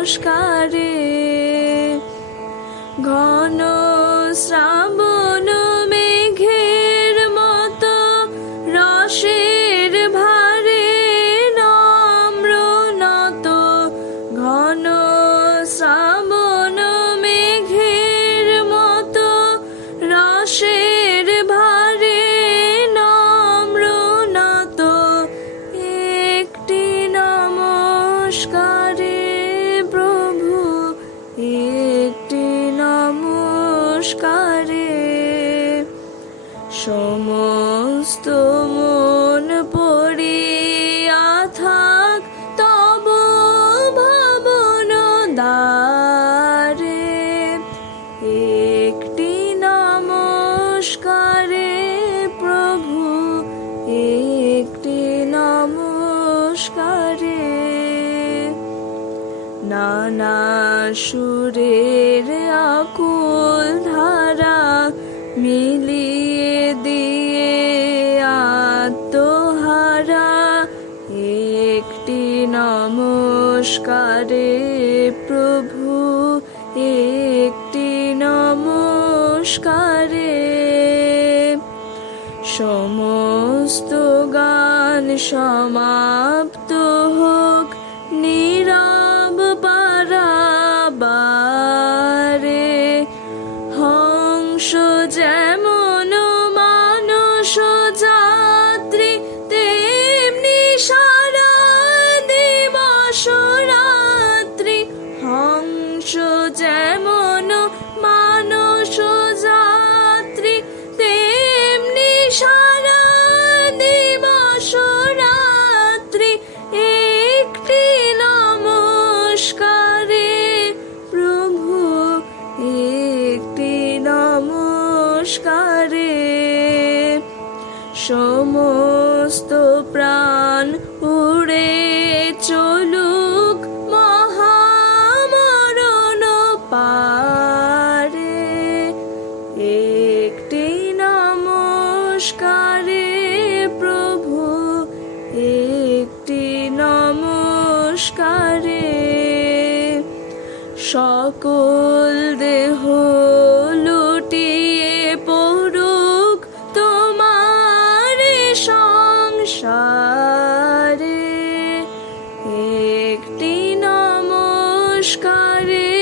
নমস্কারে। ঘন শ্রাবণ মেঘের মতো রসের ভারে নম্র নত। ঘন শ্রাবণ মেঘের মতো রসের ভারে নম্র নত। একটি নমস্কারে প্রভু, একটি নমস্কারে। সমস্ত মন পড়িয়া থাক তব ভবন দ্বারে। একটি নমস্কারে প্রভু, একটি নমস্কারে। নানা সুরের আকুল ধারা মিলিয়ে দিয়ে আত্মহারা। একটি নমস্কারে প্রভু, একটি নমস্কারে। সমস্ত গান সমাপ্ত হোক নীরব পারাবারে। হংস যেমন মানস যাত্রী, তেমনি সারা দিবস রাত্রি। হংস যেমন মানস যাত্রী, তেমনি সারা দিবস রাত্রি। একটি নমস্কারে প্রভু, একটি নমস্কারে। সমস্ত প্রাণ উড়ে চলুক মহামরণ পারে। একটি নমস্কারে প্রভু, একটি নমস্কারে। সকল দেহ লুটিয়ে পড়ুক তোমার সংসারে। একটি নমস্কারে